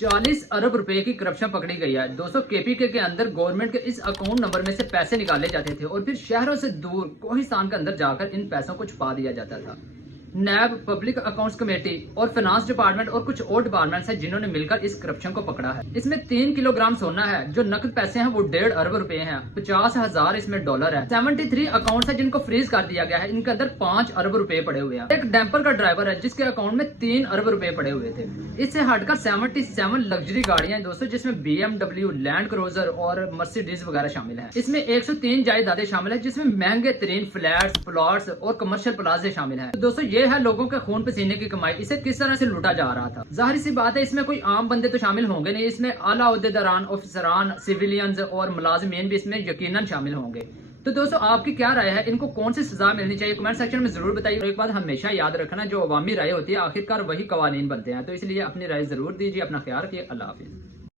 40 अरब रुपए की करप्शन पकड़ी गई है। दोस्तों, केपीके के अंदर गवर्नमेंट के इस अकाउंट नंबर में से पैसे निकाले जाते थे और फिर शहरों से दूर कोहिस्तान के अंदर जाकर इन पैसों को छुपा दिया जाता था। नैब, पब्लिक अकाउंट्स कमेटी और फाइनेंस डिपार्टमेंट और कुछ और डिपार्टमेंट्स हैं जिन्होंने मिलकर इस करप्शन को पकड़ा है। इसमें 3 किलोग्राम सोना है, जो नकद पैसे हैं वो 1.5 अरब रुपए हैं, 50,000 इसमें डॉलर है। 73 अकाउंट्स है जिनको फ्रीज कर दिया गया है, इनके अंदर 5 अरब रुपए पड़े हुए हैं। एक डैम्पर का ड्राइवर है जिसके अकाउंट में 3 अरब रुपए पड़े हुए थे। इससे हटकर 77 लग्जरी गाड़ियां हैं दोस्तों, जिसमें BMW, लैंड क्रूजर और मर्सिडीज वगैरह शामिल है। इसमें 103 जायदादें शामिल है, जिसमें महंगे तरीन फ्लैट्स, प्लॉट्स और कमर्शियल प्लाजे शामिल है। तो दोस्तों, ये है लोगों के खून पसीने की कमाई। इसे किस तरह से लूटा जा रहा था। जाहिर सी बात है, इसमें कोई आम बंदे तो शामिल होंगे नहीं। इसमें आला ओहदेदारान, ऑफिसरान, सिविलियंस और मुलाजिमीन भी इसमें यकीनन शामिल होंगे। तो दोस्तों, आपकी क्या राय है? इनको कौन सी सजा मिलनी चाहिए? कमेंट सेक्शन में जरूर बताइए। और एक बात हमेशा याद रखना, जो अवामी राय होती है आखिरकार वही कवानीन बनते हैं। तो इसलिए अपनी राय जरूर दीजिए। अपना ख्याल रखिए। अल्लाह हाफिज।